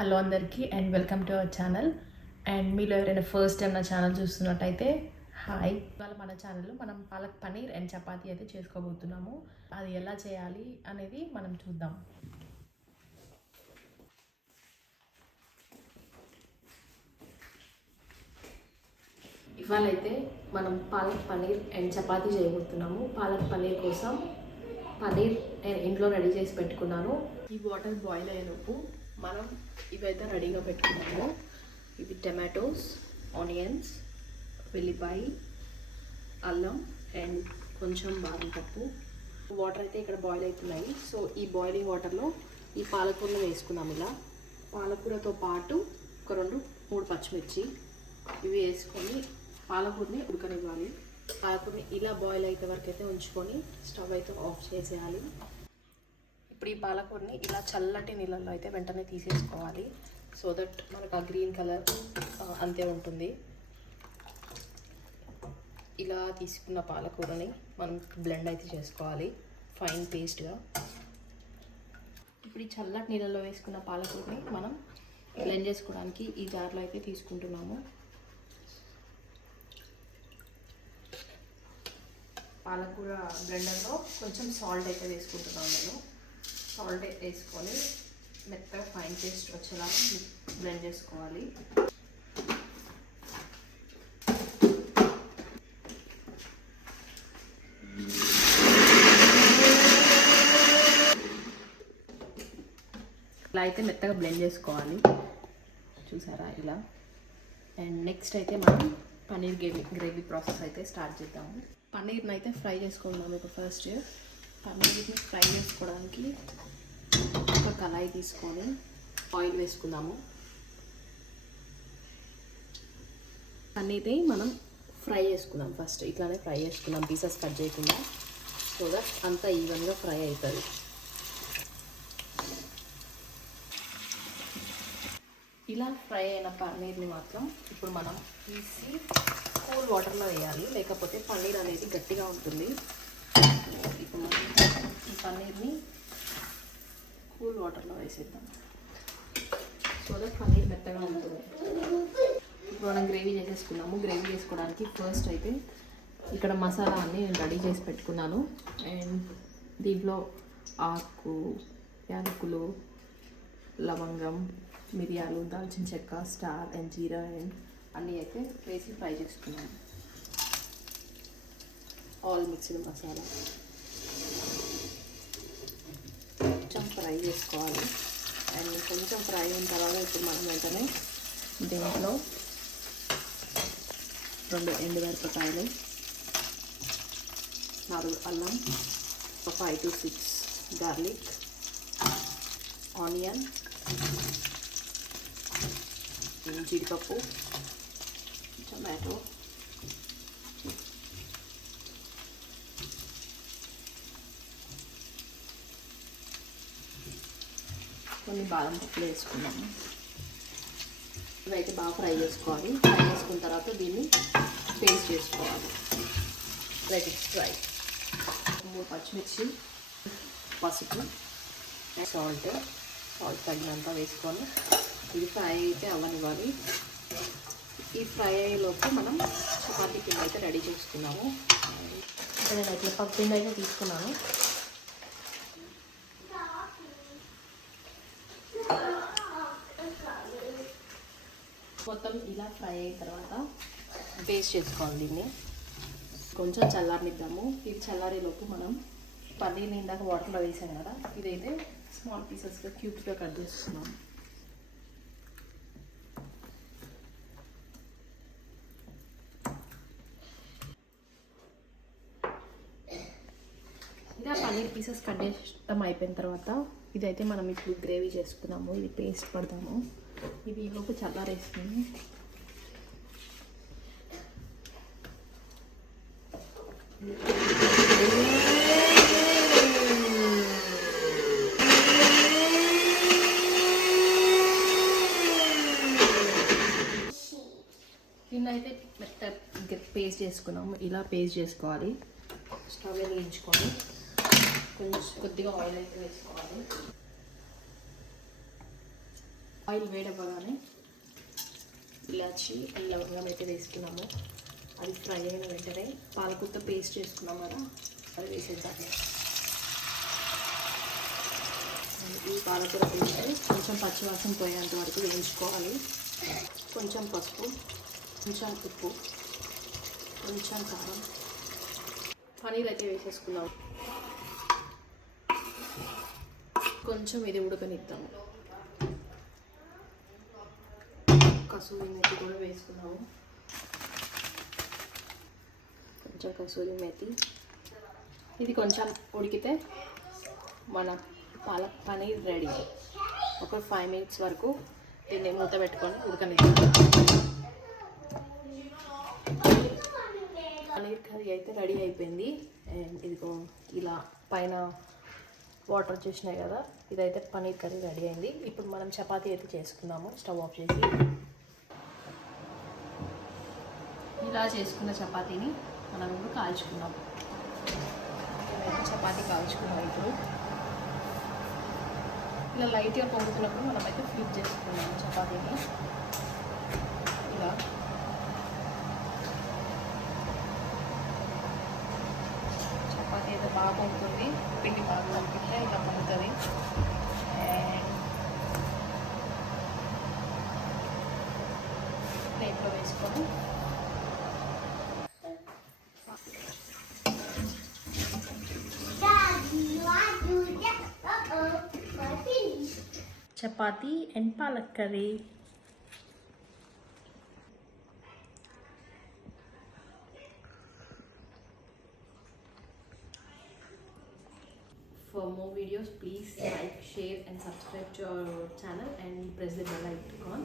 Hello అందరికీ and welcome to our channel. And మీలో ఎవరైనా ఫస్ట్ టైం నా ఛానల్ చూస్తున్నట్టయితే హాయ్. ఇవాళ మన ఛానల్లో మనం పాలక్ పనీర్ అండ్ చపాతీ అయితే చేసుకోబోతున్నాము. అది ఎలా చేయాలి అనేది మనం చూద్దాం. ఇవాళ అయితే మనం పాలక్ పనీర్ అండ్ చపాతీ చేయబోతున్నాము. పాలక్ పనీర్ కోసం పనీర్ నేను ఇంట్లో రెడీ చేసి పెట్టుకున్నాను. ఈ వాటర్ బాయిల్ అయ్యేలోపు మనం ఇవైతే రెడీగా పెట్టుకున్నాము. ఇవి టమాటోస్, ఆనియన్స్, వెల్లిపాయ, అల్లం అండ్ కొంచెం బాదం పప్పు. వాటర్ అయితే ఇక్కడ బాయిల్ అవుతున్నాయి. సో ఈ బాయిలింగ్ వాటర్లో ఈ పాలకూరను వేసుకున్నాము. ఇలా పాలకూరతో పాటు ఒక 2-3 పచ్చిమిర్చి ఇవి వేసుకొని పాలకూరని ఉడకనివ్వాలి. పాలకూరని ఇలా బాయిల్ అయితే వరకు అయితే ఉంచుకొని స్టవ్ అయితే ఆఫ్ చేసేయాలి. ఇప్పుడు ఈ పాలకూరని ఇలా చల్లటి నీళ్ళల్లో అయితే వెంటనే తీసేసుకోవాలి. సో దట్ మనకు ఆ గ్రీన్ కలర్ అంతే ఉంటుంది. ఇలా తీసుకున్న పాలకూరని మనం బ్లెండ్ అయితే చేసుకోవాలి ఫైన్ పేస్ట్గా. ఇప్పుడు ఈ చల్లటి నీళ్ళల్లో వేసుకున్న పాలకూరని మనం బ్లెండ్ చేసుకోవడానికి ఈ జార్లో అయితే తీసుకుంటున్నాము. పాలకూర బ్లెండర్లో కొంచెం సాల్ట్ అయితే వేసుకుంటున్నాను. నేను సాల్ట్ వేసుకొని మెత్తగా ఫైన్ పేస్ట్ వచ్చేలాగా బ్లెండ్ చేసుకోవాలి. ఇలా అయితే మెత్తగా బ్లెండ్ చేసుకోవాలి. చూసారా ఇలా. అండ్ నెక్స్ట్ అయితే మనం పన్నీర్ గ్రేవీ ప్రాసెస్ అయితే స్టార్ట్ చేద్దాము. పన్నీర్ని అయితే ఫ్రై చేసుకుందాం. ఇప్పుడు ఫస్ట్ పన్నీర్ని ఫ్రై చేసుకోవడానికి ఒక కళాయి తీసుకొని ఆయిల్ వేసుకుందాము. పన్నీర్ని మనం ఫ్రై చేసుకుందాం. ఫస్ట్ ఇట్లానే ఫ్రై చేసుకుందాం, పీసెస్ కట్ చేయకుండా, సో దట్ అంతా ఈవెన్గా ఫ్రై అవుతుంది. ఇలా ఫ్రై అయిన పన్నీర్ని మాత్రం ఇప్పుడు మనం తీసి కూల్ వాటర్లో వేయాలి, లేకపోతే పన్నీర్ అనేది గట్టిగా ఉంటుంది. ఇప్పుడు మనం ఈ పన్నీర్ని కూల్ వాటర్లో వేసేద్దాం, సో దట్ పన్నీర్ మెత్తగా ఉంటుంది. ఇప్పుడు మనం గ్రేవీ చేసేసుకున్నాము. గ్రేవీ చేసుకోవడానికి ఫస్ట్ అయితే ఇక్కడ మసాలా అన్నీ నేను రెడీ చేసి పెట్టుకున్నాను. అండ్ దీంట్లో ఆకు, యాలకులు, లవంగం, మిరియాలు, దాల్చిన చెక్క, స్టార్ అండ్ జీరా అండ్ అన్నీ అయితే వేసి ఫ్రై చేసుకున్నాను. ఆల్ మిక్స్డ్ మసాలా కొంచెం ఫ్రై చేసుకోవాలి. అండ్ కొంచెం ఫ్రై అయిన తర్వాత ఇప్పుడు మనం వెంటనే దీంట్లో 2 ఎండుమిరపకాయలు, 4 అల్లం, 5 to 6 గార్లిక్, ఆనియన్, జీడిపప్పు, టమాటో, కొన్ని బాదం పప్పులు వేసుకున్నాము. ఇవైతే బాగా ఫ్రై చేసుకోవాలి. ఫ్రై చేసుకున్న తర్వాత దీన్ని పేస్ట్ చేసుకోవాలి. Let it fry. 3 పచ్చిమిర్చి, పసుపు, సాల్ట్ తగినంత వేసుకొని ఇది ఫ్రై అయితే అవ్వనివ్వాలి. ఈ ఫ్రై అయ్యేలోపు మనం చపాతీ పిండి అయితే రెడీ చేసుకున్నాము. నేను అయితే పప్పు పిండి అయితే తీసుకున్నాను. మొత్తం ఇలా ఫ్రై అయిన తర్వాత పేస్ట్ చేసుకోవాలి. దీన్ని కొంచెం చల్లారనిద్దాము. ఇది చల్లారేలోపు మనం పన్నీర్ని ఇందాక వాటర్లో వేసాం కదా, ఇదైతే స్మాల్ పీసెస్గా క్యూబ్స్గా కట్ చేసుకున్నాము. ఇలా పన్నీర్ పీసెస్ కట్ చేయడం అయిపోయిన తర్వాత ఇదైతే మనం ఇప్పుడు గ్రేవీ చేసుకున్నాము. ఇది పేస్ట్ పడతాము. ఇది ఈలోపు చల్లారేస్తుంది. దీన్నైతే పేస్ట్ చేసుకున్నాము. ఇలా పేస్ట్ చేసుకోవాలి. స్టవ్ వెలిగించుకొని కొంచెం కొద్దిగా ఆయిల్ అయితే వేసుకోవాలి. ఆయిల్ వేడవ్వగానే ఇలాచి లవంగం అయితే వేసుకున్నాము. అది ఫ్రై అయిన వెంటనే పాలకూరతో పేస్ట్ చేసుకున్నాం కదా, అది వేసేద్దాము. ఈ పాలకూర పేస్ట్ కొంచెం పచ్చివాసన పోయేంత వరకు వేయించుకోవాలి. కొంచెం పసుపు, కొంచెం ఉప్పు, కొంచెం కారం, పనీర్ అయితే వేసేసుకున్నాము. కొంచెం ఇది ఉడకనిద్దాము. కసూరి మెతి కూడా వేసుకున్నాము. కొంచెం కసూరి మెతి. ఇది కొంచెం ఉడికితే మన పాలక్ పనీర్ రెడీ. ఒక 5 minutes వరకు దీన్ని మూత పెట్టుకొని ఉడకనిద్దాం. పనీర్ కర్రీ అయితే రెడీ అయిపోయింది. అండ్ ఇదిగో ఇలా పైన వాటర్ వచ్చేసినాయి కదా, ఇదైతే పనీర్ కర్రీ రెడీ అయింది. ఇప్పుడు మనం చపాతీ అయితే చేసుకున్నాము. స్టవ్ ఆఫ్ చేసి ఇలా చేసుకున్న చపాతీని మనం ఇప్పుడు కాల్చుకున్నాం. మేమైతే చపాతీ కాల్చుకున్నాం. ఇప్పుడు ఇలా లైట్గా పొంగుతున్నప్పుడు మనమైతే ఫ్లిప్ చేసుకున్నాము చపాతీని. ఇలా చపాతీ అయితే బాగా పొంగుతుంది. పిండి బాగా కలిపితే ఇలా పొంగుతుంది. అండ్ ప్లేట్లో వేసుకొని chapati and palak curry. For more videos, please like, share and subscribe to our channel and press the bell icon.